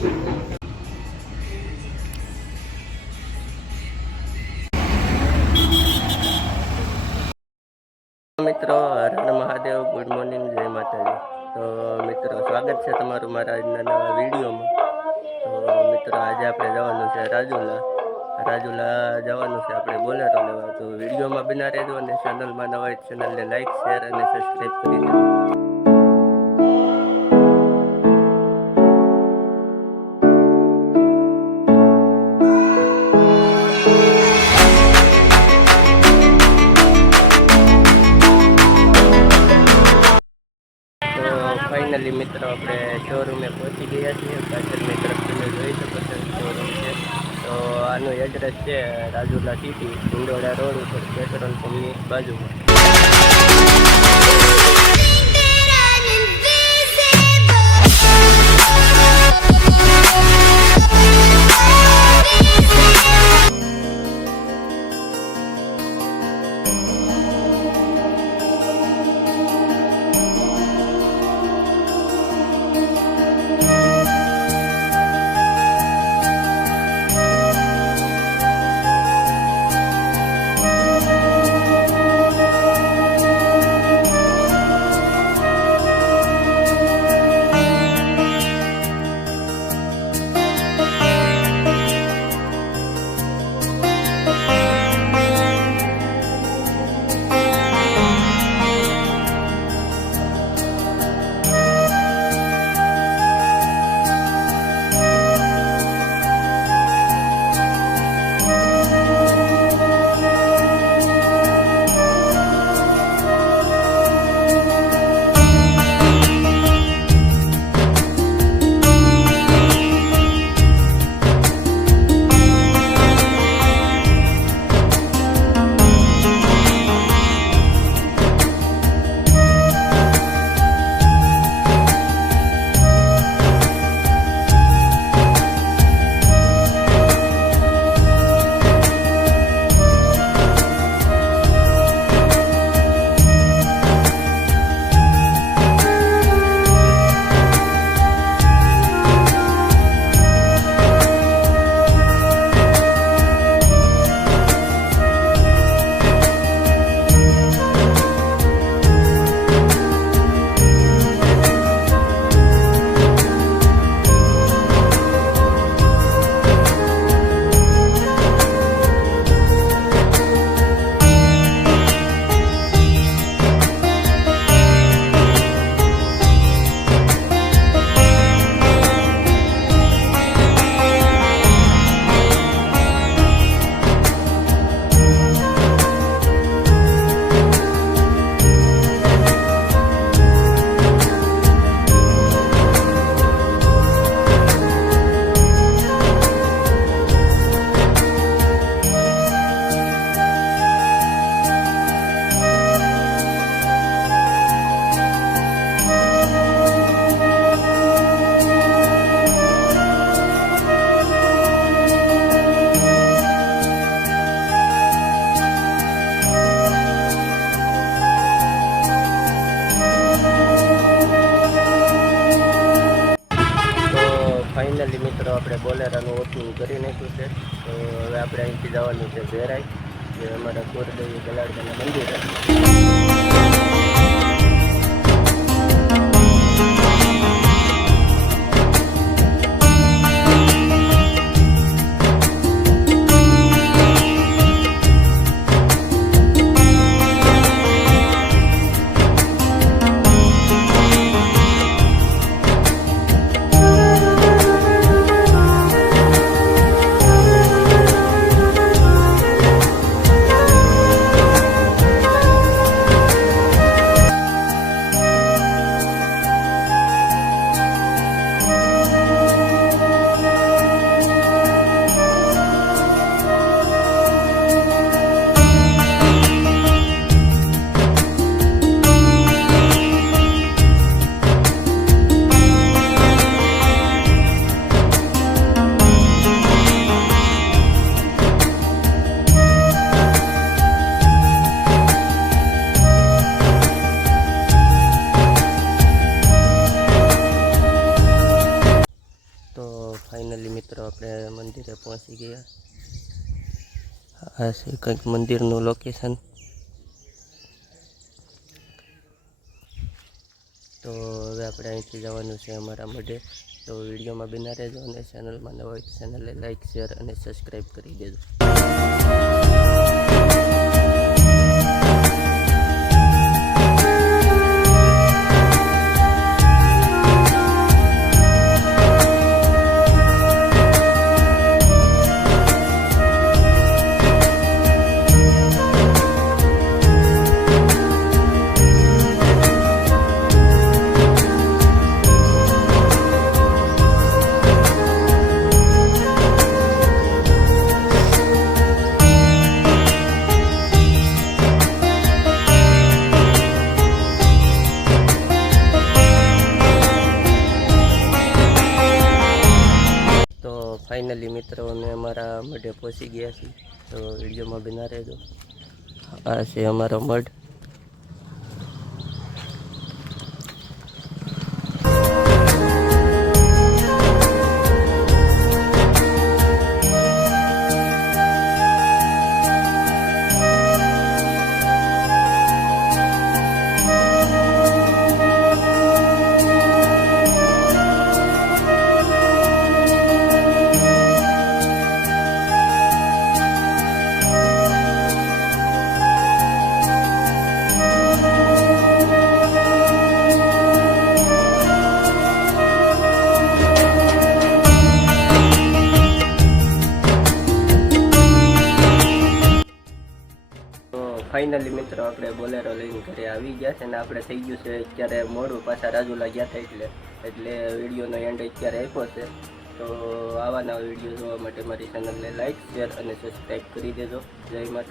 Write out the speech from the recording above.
મિત્રો, Har Har Mahadev, good morning, જય માતાજી. તો મિત્રો, સ્વાગત છે તમારું મારા આજના નવા વિડીયોમાં. તો મિત્રો, આજે આપણે જવાનું છે રાજુલા જવાનું છે આપણે બોલેરો લેવા. તો વિડીયોમાં બના રહેજો અને ચેનલમાં નવા ચેનલને લાઈક, શેર અને સબસ્ક્રાઈબ કરી દેજો. ફાઇનલી મિત્રો, આપણે શોરૂમે પહોંચી ગયા છીએ. પાછળની તરફ તમે જોઈ શકો છો શોરૂમ છે. તો આનું એડ્રેસ છે રાજુલા સિટી, હિંડોળા રોડ ઉપર, પેટ્રોલ પંપની બાજુમાં. ફાઇનલી મિત્રો, આપણે બોલેરાનું ઓપનિંગ કરી નાખ્યું છે. તો હવે આપણે અહીંથી જવાનું છે વેરાઈ, જે અમારા કુળદેવી ગલાડકાના મંદિર છે. મંદિરે પહોંચી ગયા. આ છે કંઈક મંદિરનું લોકેશન. તો હવે આપણે અહીંથી જવાનું છે અમારા મઢે. તો વિડીયોમાં બિના રહેજો અને ચેનલમાં નવા હોય તો ચેનલને લાઇક શેર અને સબસ્ક્રાઈબ કરી દેજો. ફાઇનલી મિત્રો અમે અમારા મઢે પહોંચી ગયા છીએ. તો વિડીયોમાં બિના રહેજો. આ છે અમારો મઢ. ફાઇનલી મિત્રો આપણે બોલેરો લઈને ઘરે આવી ગયા છે અને આપણે થઈ ગયું છે અત્યારે મોડું. પાછા રાજુલા ગયા હતા એટલે વિડીયોનો એન્ડ અત્યારે આપ્યો છે. તો આવા નવા વિડીયો જોવા માટે મારી ચેનલને લાઇક શેર અને સબસ્ક્રાઈબ કરી દેજો. જય માતા.